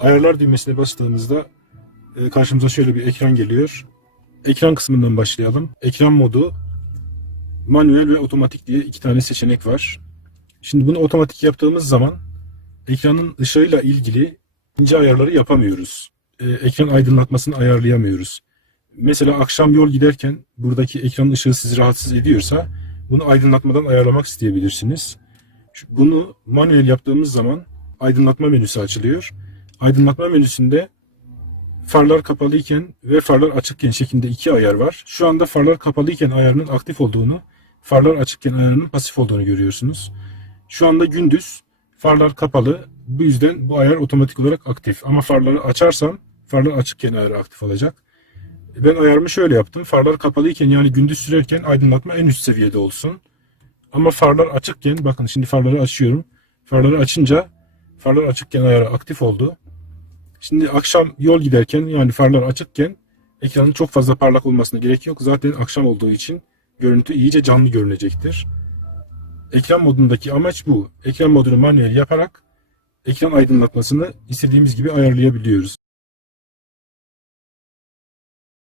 Ayarlar düğmesine bastığımızda e, karşımıza şöyle bir ekran geliyor. Ekran kısmından başlayalım. Ekran modu, manuel ve otomatik diye iki tane seçenek var. Şimdi bunu otomatik yaptığımız zaman ekranın ışığıyla ilgili ince ayarları yapamıyoruz. E, ekran aydınlatmasını ayarlayamıyoruz. Mesela akşam yol giderken buradaki ekranın ışığı sizi rahatsız ediyorsa bunu aydınlatmadan ayarlamak isteyebilirsiniz. Bunu manuel yaptığımız zaman aydınlatma menüsü açılıyor. Aydınlatma menüsünde farlar kapalıyken ve farlar açıkken şeklinde iki ayar var. Şu anda farlar kapalıyken ayarının aktif olduğunu, farlar açıkken ayarının pasif olduğunu görüyorsunuz. Şu anda gündüz farlar kapalı. Bu yüzden bu ayar otomatik olarak aktif. Ama farları açarsam farlar açıkken ayar aktif olacak. Ben ayarımı şöyle yaptım. Farlar kapalıyken yani gündüz sürerken aydınlatma en üst seviyede olsun. Ama farlar açıkken bakın şimdi farları açıyorum. Farları açınca farlar açıkken ayarı aktif oldu. Şimdi akşam yol giderken yani farlar açıkken ekranın çok fazla parlak olmasına gerek yok. Zaten akşam olduğu için görüntü iyice canlı görünecektir. Ekran modundaki amaç bu. Ekran modunu manuel yaparak ekran aydınlatmasını istediğimiz gibi ayarlayabiliyoruz.